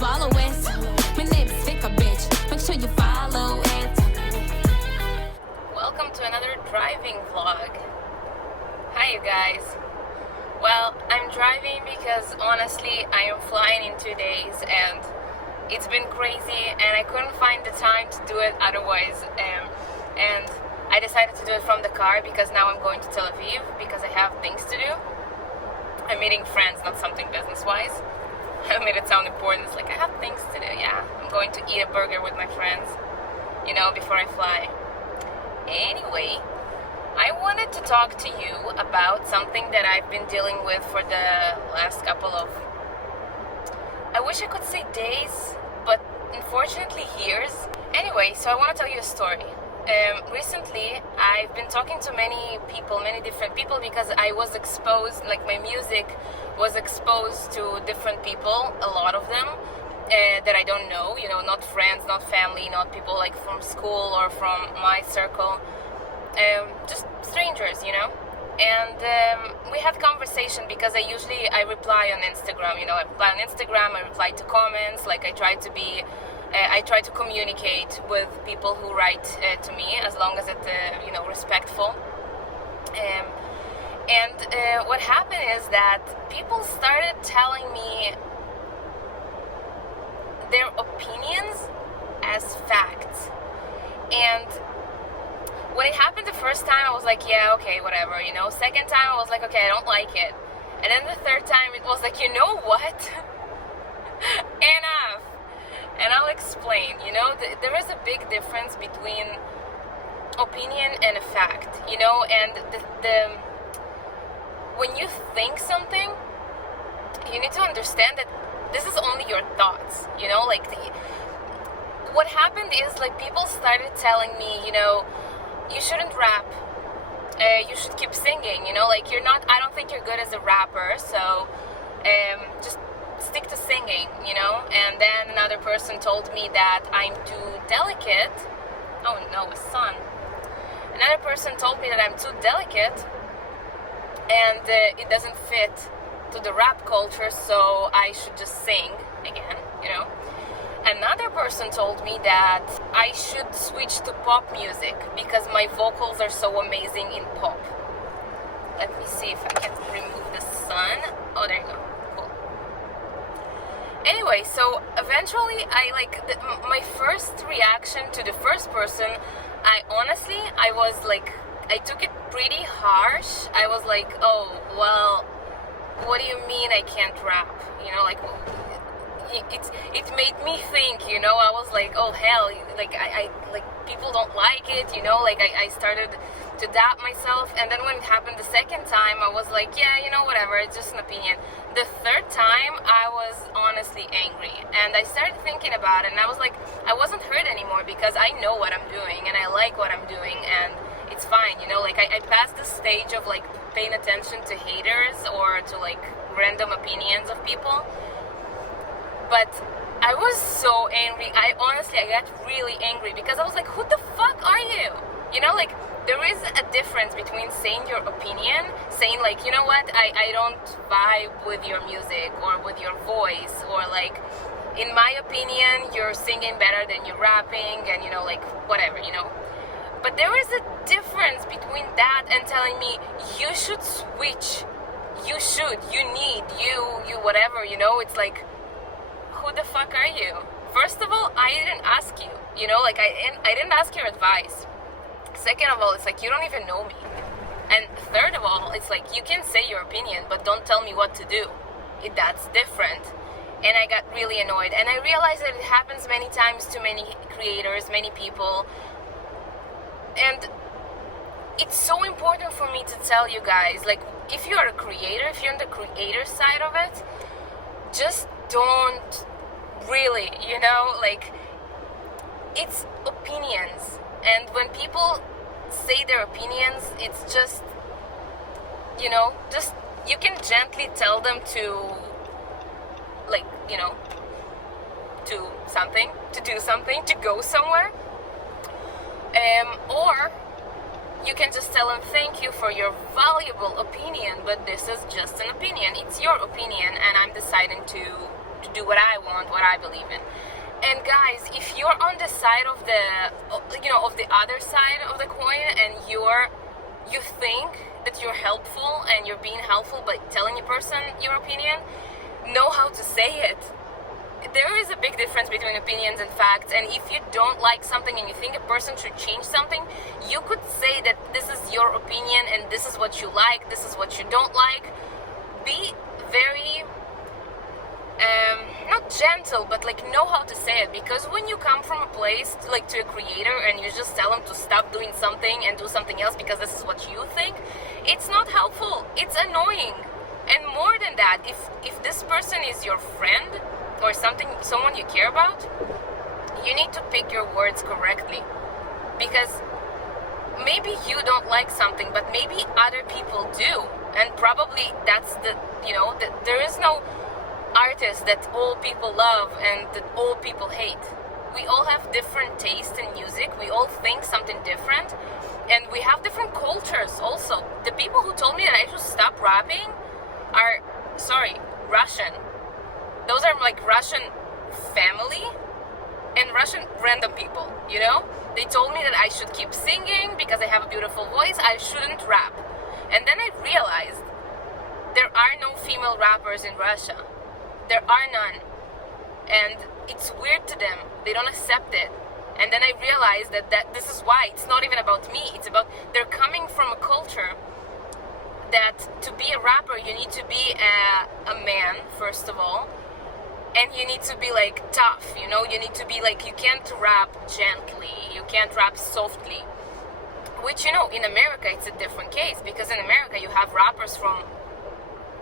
swallow it. My name's Vika, bitch. Make sure you follow it. Welcome to another driving vlog. Hi, you guys. Well, I'm driving because honestly, I am flying in 2 days and it's been crazy and I couldn't find the time to do it otherwise. And I decided to do it from the car because now I'm going to Tel Aviv because I have things to do. I'm meeting friends, not something business-wise. I made it sound important. It's like, I have things to do, yeah. I'm going to eat a burger with my friends, before I fly. Anyway, I wanted to talk to you about something that I've been dealing with for the last couple of, I wish I could say days, but unfortunately years. Anyway, so I want to tell you a story. Recently, I've been talking to many different people, because I was exposed, like my music was exposed to different people, a lot of them, that I don't know, not friends, not family, not people like from school or from my circle, just strangers, And we had conversation because I reply on Instagram, I reply on Instagram, I reply to comments, like I try to communicate with people who write to me, as long as it's, respectful. And what happened is that people started telling me their opinions as facts. And when it happened the first time, I was like, yeah, okay, whatever, Second time, I was like, okay, I don't like it. And then the third time, it was like, you know what? Enough. And I'll explain, there is a big difference between opinion and a fact, and when you think something, you need to understand that this is only your thoughts, what happened is, like, people started telling me, you shouldn't rap, you should keep singing, I don't think you're good as a rapper, so just stick to singing, and then another person told me that I'm too delicate. Oh no, a son. Another person told me that I'm too delicate and it doesn't fit to the rap culture, so I should just sing again, Another person told me that I should switch to pop music because my vocals are so amazing in pop. Let me see if I can remove the sun. Oh, there you go. Anyway, so eventually my first reaction to the first person, I took it pretty harsh. I was like, oh, well, what do you mean I can't rap? It made me think, I was like, oh hell, I people don't like it, I started to doubt myself. And then when it happened the second time, I was like, yeah, whatever, it's just an opinion. The third time, I was honestly angry, and I started thinking about it, and I was like, I wasn't hurt anymore because I know what I'm doing and I like what I'm doing, and it's fine, I passed the stage of like paying attention to haters or to like random opinions of people. But I was so angry. I got really angry because I was like, who the fuck are you? There is a difference between saying your opinion, saying like, you know what, I don't vibe with your music or with your voice, or like, in my opinion, you're singing better than you're rapping, and whatever, But there is a difference between that and telling me you should switch, you need, you whatever, it's like, who the fuck are you? First of all, I didn't ask you, I didn't ask your advice. Second of all, it's like, you don't even know me. And third of all, it's like, you can say your opinion, but don't tell me what to do. That's different. And I got really annoyed. And I realized that it happens many times to many creators, many people. And it's so important for me to tell you guys, like, if you're a creator, if you're on the creator side of it, just don't really, it's opinions. And when people say their opinions, it's just, you can gently tell them to, to do something, to go somewhere. Or you can just tell them, thank you for your valuable opinion, but this is just an opinion. It's your opinion, and I'm deciding to do what I want, what I believe in. And guys, if you're on the side of the other side of the coin, and you think that you're helpful and you're being helpful by telling a person your opinion, know how to say it. There is a big difference between opinions and facts, and if you don't like something and you think a person should change something, you could say that this is your opinion and this is what you like, this is what you don't like. Be very not gentle, but like know how to say it, because when you come from a place like to a creator and you just tell them to stop doing something and do something else because this is what you think, it's not helpful, it's annoying. And more than that, if this person is your friend or someone you care about, you need to pick your words correctly, because maybe you don't like something, but maybe other people do, and probably that's there is no artist that all people love and that all people hate. We all have different taste in music, we all think something different, and we have different cultures also. The people who told me that I should stop rapping are, Russian. Those are like Russian family and Russian random people, They told me that I should keep singing because I have a beautiful voice, I shouldn't rap. And then I realized there are no female rappers in Russia. There are none. And it's weird to them. They don't accept it. And then I realized that this is why. It's not even about me. It's about they're coming from a culture that to be a rapper, you need to be a man, first of all. And you need to be like tough, you need to be like, you can't rap gently, you can't rap softly. Which, in America it's a different case, because in America you have rappers from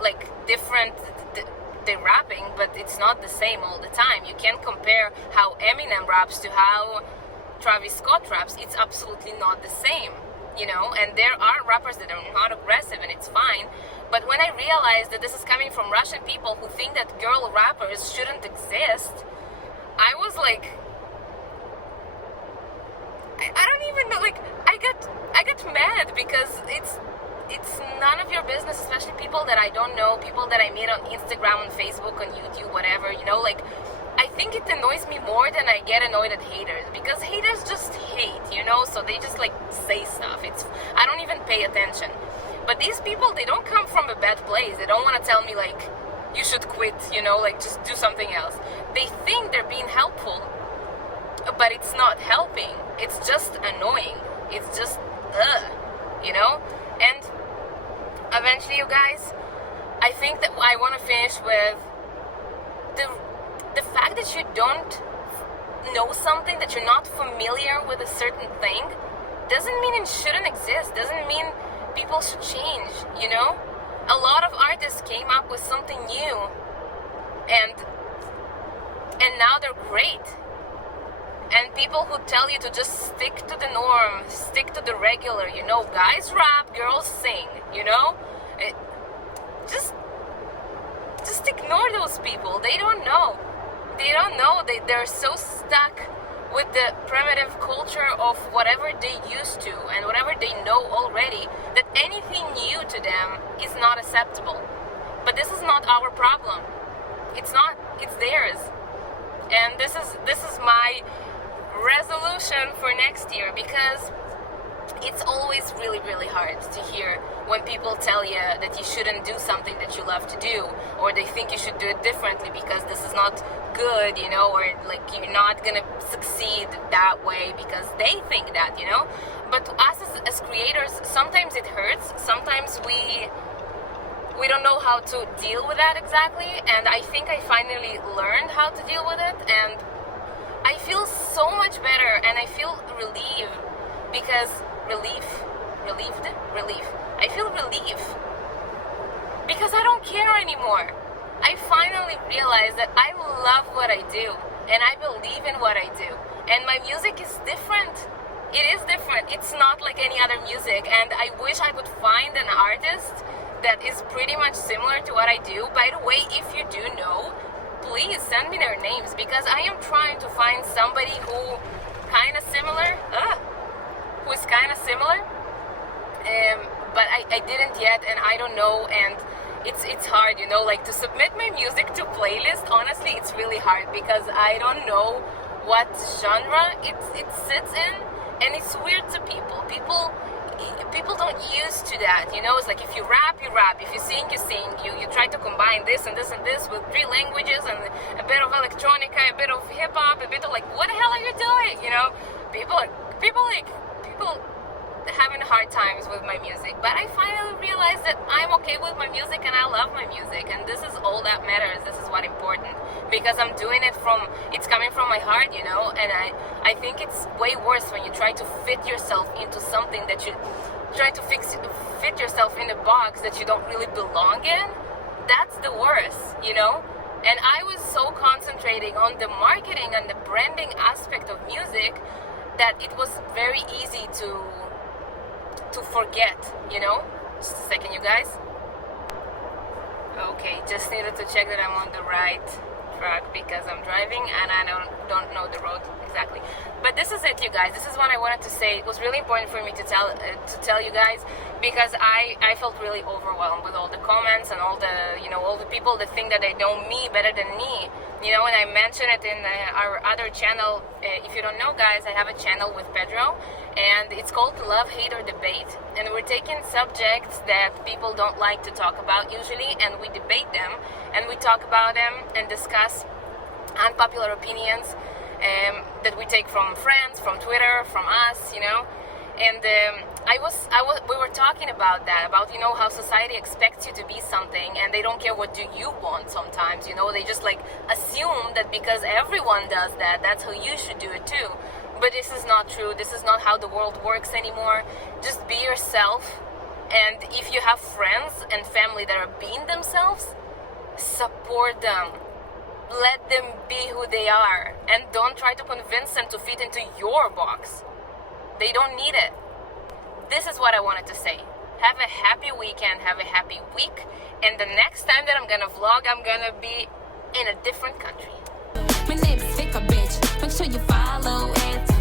like different, they're rapping, but it's not the same all the time. You can't compare how Eminem raps to how Travis Scott raps. It's absolutely not the same, and there are rappers that are not aggressive, and it's fine. But when I realized that this is coming from Russian people who think that girl rappers shouldn't exist, I was like, I don't even know, like, I get mad, because it's none of your business, especially people that I don't know, people that I meet on Instagram, on Facebook, on YouTube, whatever, like, I think it annoys me more than I get annoyed at haters, because haters just hate, so they just like say stuff. I don't even pay attention. But these people, they don't come from a bad place. They don't want to tell me like, you should quit, like just do something else. They think they're being helpful, but it's not helping. It's just annoying. It's just, And eventually, you guys, I think that I want to finish with the fact that you don't know something, that you're not familiar with a certain thing, doesn't mean it shouldn't exist, doesn't mean people should change, A lot of artists came up with something new, and now they're great. And people who tell you to just stick to the norm, stick to the regular, guys rap, girls sing, just ignore those people. They don't know. They're so stuck with the primitive culture of whatever they used to and whatever they know already, that anything new to them is not acceptable. But this is not our problem. It's not. It's theirs. And this is my resolution for next year, because it's always really, really hard to hear when people tell you that you shouldn't do something that you love to do, or they think you should do it differently because this is not good, or like you're not gonna succeed that way because they think that, But to us as creators, sometimes it hurts. Sometimes we don't know how to deal with that exactly, and I think I finally learned how to deal with it, and I feel so much better, and I feel relieved, because relief. I feel relief because I don't care anymore. I finally realized that I love what I do, and I believe in what I do, and my music is different. It is different. It's not like any other music, and I wish I could find an artist that is pretty much similar to what I do. By the way, if you do know, please send me their names, because I am trying to find somebody who kind of similar, who is kind of similar, but I didn't yet, and I don't know, and it's hard, you know, like to submit my music to playlist. Honestly, it's really hard because I don't know what genre it sits in, and it's weird to people. People don't used to that, you know. It's like if you rap, you rap. If you sing, you sing. You try to combine this and this and this with 3 languages and a bit of electronica, a bit of hip hop, a bit of like, what the hell are you doing? You know, people having hard times with my music, but I finally realized that I'm okay with my music and I love my music, and this is all that matters. This is what important, because I'm doing it it's coming from my heart, you know. And I think it's way worse when you try to fit yourself into something that you try to fit yourself in a box that you don't really belong in. That's the worst, you know. And I was so concentrating on the marketing and the branding aspect of music that it was very easy to forget, you know. Just a second, you guys. Okay, just needed to check that I'm on the right track because I'm driving and I don't know the road exactly. But this is it, you guys. This is what I wanted to say. It was really important for me to tell you guys, because I felt really overwhelmed with all the comments and all the people that think that they know me better than me, you know. And I mentioned it in our other channel. If you don't know, guys, I have a channel with Pedro, and it's called Love, Hate, or Debate. And we're taking subjects that people don't like to talk about usually, and we debate them, and we talk about them and discuss unpopular opinions that we take from friends, from Twitter, from us, you know. And we were talking about that, about, you know, how society expects you to be something, and they don't care what do you want sometimes, you know. They just like assume that because everyone does that, that's how you should do it too. But this is not true. This is not how the world works anymore. Just be yourself, and if you have friends and family that are being themselves, support them. Let them be who they are, and don't try to convince them to fit into your box. They don't need it. This is what I wanted to say. Have a happy weekend, have a happy week, and the next time that I'm gonna vlog, I'm gonna be in a different country. My name's Vika, bitch. Make sure you follow and